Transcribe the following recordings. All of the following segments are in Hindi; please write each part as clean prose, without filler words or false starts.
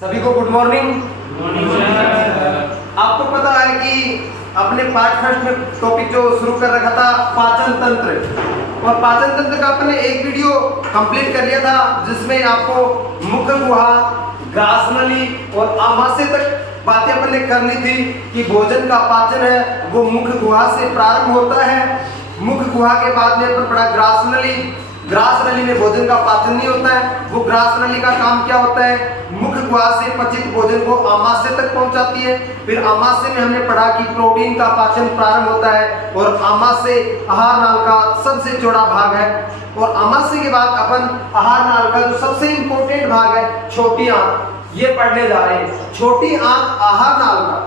सभी को गुड मॉर्निंग। आपको पता है कि अपने पार्ट फर्स्ट में टॉपिक जो शुरू कर रखा था पाचन तंत्र, और पाचन तंत्र का अपने एक वीडियो कंप्लीट कर लिया था जिसमें आपको मुख गुहा, ग्रास नली और आमाशय तक बातें अपन ने कर ली थी कि भोजन का पाचन है वो मुख गुहा से प्रारंभ होता है। मुख गुहा के बाद में अपन पढ़ा ग्रास नली। ग्रास नली में भोजन का पाचन नहीं होता है। वो ग्रास नली का काम क्या होता है? मुख गुहा से पचित भोजन को आमाशय तक पहुंचाती है। फिर आमाशय में हमने पढ़ा कि प्रोटीन का पाचन प्रारंभ होता है और आमाशय आहार नाल का सबसे चौड़ा भाग है। और आमाशय के बाद अपन आहार नाल का जो सबसे इंपॉर्टेंट भाग है छोटी आंत, ये पढ़ने जा रहे हैं। छोटी आंत आहार नाल का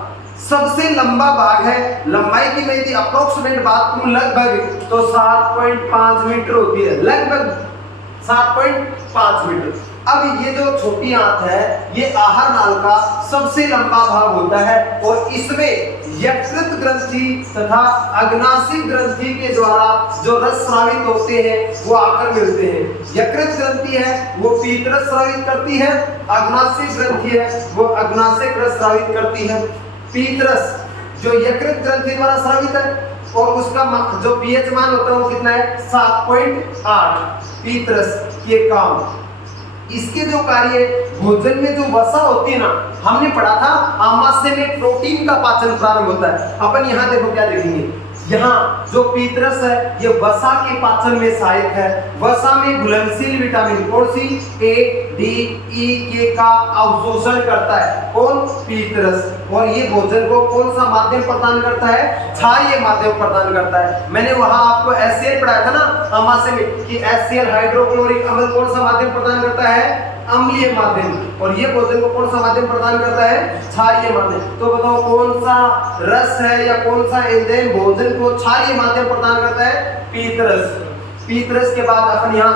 सबसे लंबा भाग है। लंबाई की मैं यदि अप्रोक्सीमेट बात करूं लगभग तो 7.5 मीटर होती है, लगभग 7.5 मीटर। अब ये जो छोटी आंत है ये आहार नाल का सबसे लंबा भाग होता है और इसमें यकृत ग्रंथि तथा अग्नाशिक ग्रंथि के द्वारा जो रस स्रावित होते हैं वो आकर मिलते हैं। यकृत ग्रंथि है वो पीत रस स्रावित करती है, अग्नाशिक ग्रंथि है वो अग्नाशिक रस स्रावित करती है। पीत रस जो यकृत ग्रंथि द्वारा स्रावित है और उसका जो पीएच मान होता है वो कितना है? 7.8। पीत रस ये काम, इसके जो कार्य भोजन में जो वसा होती है ना, हमने पढ़ा था आमाशय में प्रोटीन का पाचन प्रारंभ होता है। अपन यहाँ देखो क्या देखेंगे, यहाँ जो पीतरस है ये वसा के पाचन में सहायक है। वसा में घुलनशील विटामिन कौन सी? ए, डी, ई, के का अवशोषण करता है कौन? पीतरस। और ये भोजन को कौन सा माध्यम प्रदान करता है? क्षारीय माध्यम प्रदान करता है। मैंने वहां आपको HCl पढ़ाया था ना आमाशय में कि HCl हाइड्रोक्लोरिक अम्ल कौन सा माध्यम प्रदान करता है? अम्लीय माध्यम। और ये भोजन को कौन सा माध्यम प्रदान करता है? क्षारीय माध्यम। तो बताओ कौन सा रस है या कौन सा एंजाइम भोजन को क्षारीय माध्यम प्रदान करता है? पीतरस। पीतरस के बाद अपन यहाँ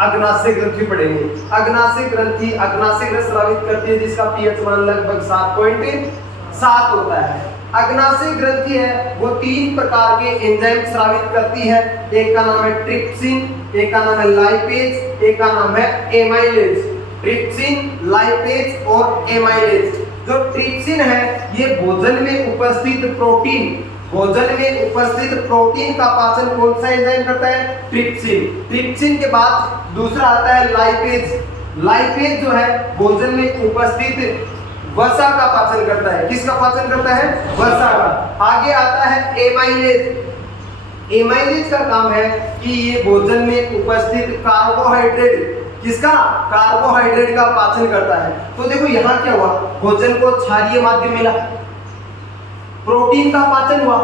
अग्नाशय ग्रंथि पढ़ेंगे। अग्नाशय ग्रंथि अग्नाशय रस स्रावित करती है जिसका पीएच मान लगभग 7.7 होता है। अग्नाशय ग्रंथि है वो 3 प्रकार के एंजाइम स्रावित करती है। एक का नाम है ट्रिप्सिन, एक का नाम है लाइपेज, एक का नाम है एमाइलेज। ट्रिप्सिन, लाइपेज और एमाइलेज। जो ट्रिप्सिन है ये भोजन में उपस्थित प्रोटीन, भोजन में उपस्थित प्रोटीन का पाचन कौन सा एंजाइम करता है? ट्रिप्सिन। ट्रिप्सिन के बाद दूसरा आता है लाइपेज। लाइपेज जो है भोजन में उपस्थित वसा का पाचन करता है। किसका पाचन करता है? वसा का। आगे आता है एमाइलेज। एमाइलेज का काम है कि ये भोजन में उपस्थित कार्बोहाइड्रेट, किसका? कार्बोहाइड्रेट का पाचन करता है। तो देखो यहाँ क्या हुआ, भोजन को क्षारीय माध्यम मिला, प्रोटीन का पाचन हुआ,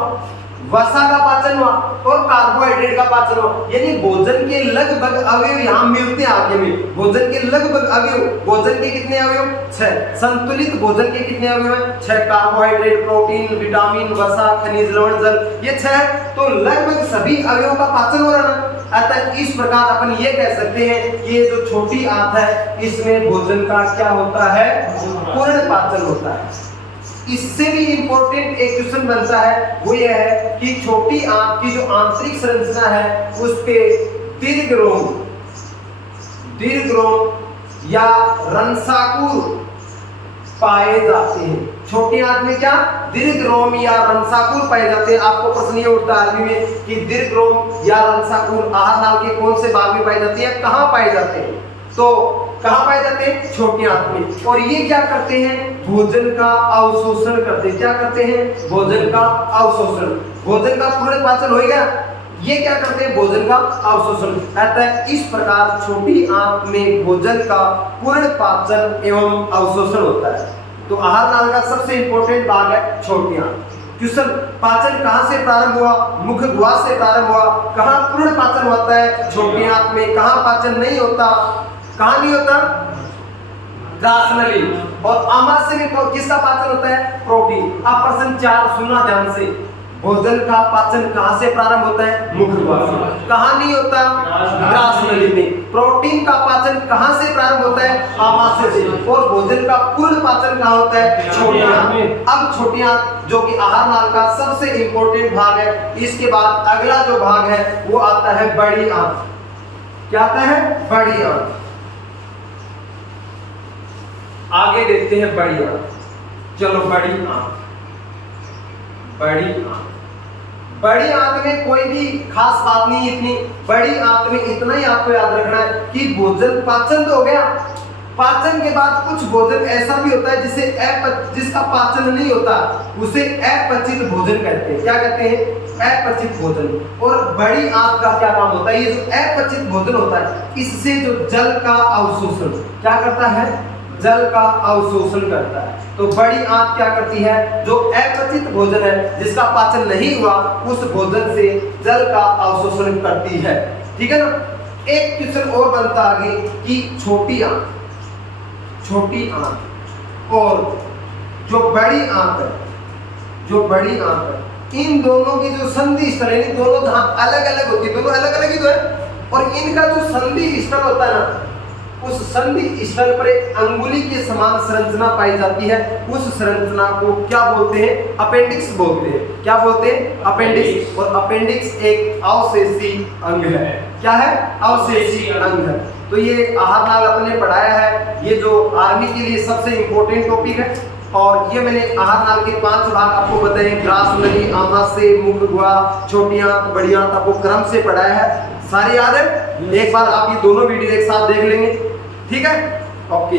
वसा का पाचन हुआ और कार्बोहाइड्रेट का पाचन हुआ। यानी भोजन के लगभग अवयव यहाँ मिलते हैं आगे में। भोजन के लगभग अवयव, भोजन के कितने अवयव? 6। संतुलित भोजन के कितने अवयव हैं? 6। कार्बोहाइड्रेट, प्रोटीन, विटामिन, वसा, खनिज, लवण, जल, ये 6। तो लगभग सभी अवयवों का पाचन हो रहा है। अतः इस प्रकार अपन ये कह सकते हैं ये जो छोटी आंत है इसमें भोजन का क्या होता है? पूर्ण पाचन होता है। इससे भी इंपॉर्टेंट एक क्वेश्चन बनता है वो ये है कि छोटी आंत की जो आंतरिक संरचना है उस पे दीर्घ रोम या रंसाकुर पाए जाते हैं। छोटी आंत में क्या? दीर्घ रोम या रंसाकुर पाए जाते हैं। आपको प्रश्न ये उठता है आर्मी में कि दीर्घ रोम या रंसाकुर आहार नाल के कौन से भाग में पाए जाते हैं, कहाँ पाए जाते हैं? तो कहाँ पाए जाते हैं? छोटी आंत में। और ये क्या करते हैं? भोजन का अवशोषण करते हैं। क्या करते हैं? भोजन का अवशोषण। भोजन का पूर्ण पाचन हो गया, ये क्या करते हैं? भोजन का अवशोषण। अतः इस प्रकार छोटी आंत में भोजन का पूर्ण पाचन एवं अवशोषण होता है। तो आहार नाल का सबसे इंपॉर्टेंट भाग है छोटी आंत। क्वेश्चन, पाचन कहाँ से प्रारंभ हुआ? मुख गुहा से प्रारंभ हुआ। कहाँ पूर्ण पाचन होता है? छोटी आंत में। कहाँ पाचन नहीं होता? कहाँ नहीं होता? ग्रास नली। और आमाशय में किसका पाचन होता है? प्रोटीन। अब प्रश्न 4 सुनना ध्यान से। भोजन का पाचन कहाँ से प्रारंभ होता है? मुख गुहा से। कहाँ नहीं होता? ग्रास नली में। प्रोटीन का पाचन कहाँ से प्रारंभ होता है? आमाशय से। और भोजन का पूर्ण पाचन कहाँ होता है? छोटी आंत में। अब छोटी आंत जो कि आहार नाल का सबसे इंपॉर्टेंट भाग है, इसके बाद अगला जो भाग है वो आता है बड़ी आंत। क्या आता है? बड़ी आंत। आगे देखते हैं बड़ी आंत। चलो बड़ी आंत, बड़ी आंत, बड़ी आंत में कोई भी खास बात नहीं इतनी। बड़ी आंत में इतना ही आपको याद रखना है कि भोजन पाचन तो हो गया, पाचन के बाद कुछ भोजन ऐसा भी होता है जिसका पाचन नहीं होता, उसे अपचित भोजन कहते हैं। क्या कहते हैं? अपचित भोजन। और बड़ी आंत का क्या काम होता है? ये जो अपचित भोजन होता है, इससे जो जल का अवशोषण क्या करता है? जल का अवशोषण करता है। तो बड़ी आंत क्या करती है? जो अपचित भोजन है, जिसका पाचन नहीं हुआ, उस भोजन से जल का अवशोषण करती है। ठीक है ना। एक क्वेश्चन और बनता आगे कि छोटी आंत, छोटी आंत और जो बड़ी आंत है, जो बड़ी आंत है, इन दोनों की जो संधि स्थल है, दोनों जहां अलग अलग होती है, दोनों अलग अलग ही तो है, और इनका जो संधि स्थल होता है ना, उस संधि स्थल पर एक अंगुली के समान संरचना पाई जाती है। उस संरचना को क्या बोलते हैं? अपेंडिक्स बोलते हैं। क्या बोलते हैं? अपेंडिक्स। और अपेंडिक्स एक अवशेषी अंग है। क्या है? अवशेषी अंग है। तो ये आहार नाल अपने पढ़ाया है, ये जो आर्मी के लिए सबसे इंपॉर्टेंट टॉपिक है। और ये मैंने आहार नाल के 5 भाग आपको बताए, ग्रास नली, आमाशय, मुख गुहा, छोटी आंत, बड़ी आंत, आपको क्रम से पढ़ाया है। सारे याद है? एक बार आप ये दोनों वीडियो एक साथ देख लेंगे। ठीक है? ओके।